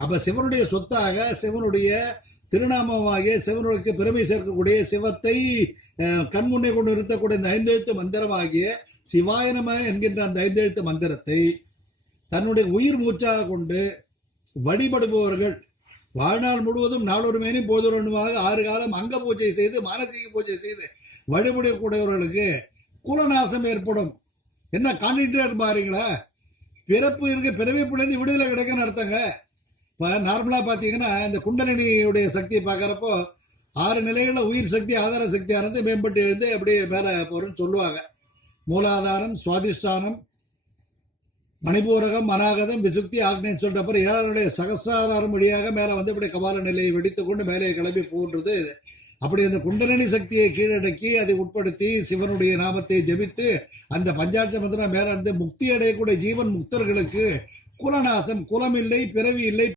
அப்ப சிவனுடைய சொத்தாக சிவனுடைய திருநாமமாகிய சிவனுக்கு பெருமை சேர்க்கக்கூடிய சிவத்தை கண்முன்னே கொண்டு நிறுத்தக்கூடிய இந்த ஐந்தெழுத்து மந்திரமாகிய சிவாயனம என்கின்ற அந்த ஐந்தெழுத்து மந்திரத்தை தன்னுடைய உயிர் மூச்சாக கொண்டு வழிபடுபவர்கள் வாழ்நாள் முழுவதும் நாளொரு மேனி போதொருமாக ஆறு காலம் அங்க பூஜை செய்து மானசீக பூஜை செய்து வழிபடக்கூடியவர்களுக்கு குலநாசம் ஏற்படும். என்ன காண்டிட்டே பாருங்களா. பிறப்பு இருக்கு பிறவி பிள்ளைந்து விடுதலை கிடைக்க அர்த்தங்க. இப்போ நார்மலாக பார்த்தீங்கன்னா இந்த குண்டலினியுடைய சக்தியை பார்க்குறப்போ ஆறு நிலைகளில் உயிர் சக்தி ஆதார சக்தியானது மேம்பட்டு எழுந்து அப்படியே மேலே போகிறோன்னு சொல்லுவாங்க. மூலாதாரம் சுவாதிஷ்டானம் மணிபூரகம் மனாகதம் விசுக்தி ஆக்னேன்னு சொல்லிட்ட அப்புறம் ஏழனுடைய சகசிராரம் வழியாக மேலே வந்து இப்படி கபால நிலையை வெடித்து கொண்டு மேலே கிளம்பி போன்றது. அப்படி அந்த குண்டலினி சக்தியை கீழடக்கி அதை உட்படுத்தி சிவனுடைய நாமத்தை ஜெபித்து அந்த பஞ்சாட்ச மந்திரம் மேல இருந்து முக்தி அடையக்கூடிய ஜீவன் முக்தர்களுக்கு குலநாசம் குலம் இல்லை பிறவி இல்லை